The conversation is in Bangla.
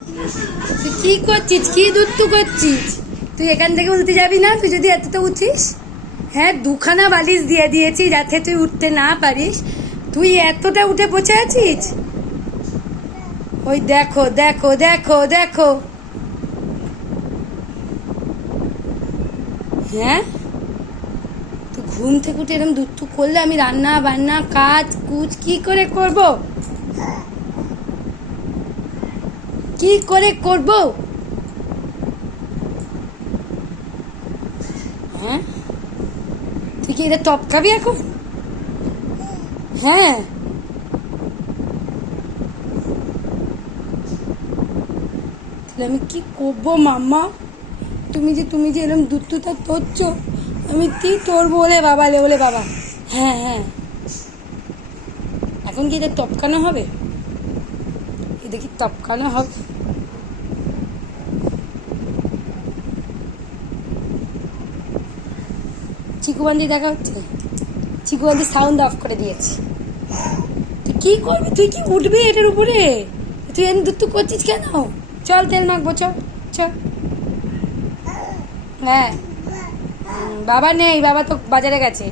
তুই কি করছিস? কি দুত্তু করছিস? তুই এখান থেকে উঠতে যাবি না? তুই যদি এতটা উঠিস, হ্যাঁ, দুখানা বালিশ দিয়ে দিয়েছি যাতে তুই উঠতে না পারিস, তুই এতটা উঠে বসে আছিস। ওই দেখো দেখো দেখো দেখো, হ্যাঁ, তুই ঘুম থেকে উঠে এরকম দুত্তু করলে আমি রান্না বান্না কাজ কুচ কি করে করব? কি করে করব? হ্যাঁ, তুই কি এটা টপ খাবি এখন? হ্যাঁ, তাহলে আমি কি করবো মাম্মা? তুমি যে এরকম দুধটা তোরছ, আমি কি তোরবো? ওলে বাবা, ওলে বাবা। হ্যাঁ হ্যাঁ, এখন কি এটা টপকানো হবে? এটা কি টপকানো হবে? চিকুবান্দি দেখা হচ্ছে? চিকুবান্দি সাউন্ড অফ করে দিয়েছি। তুই কি করবি? তুই কি উঠবি এটার উপরে? তুই এমনি দুধ করছিস কেন? চল তেল মাখবো, চল চল। হ্যাঁ, বাবা নেই, বাবা তো বাজারে গেছে।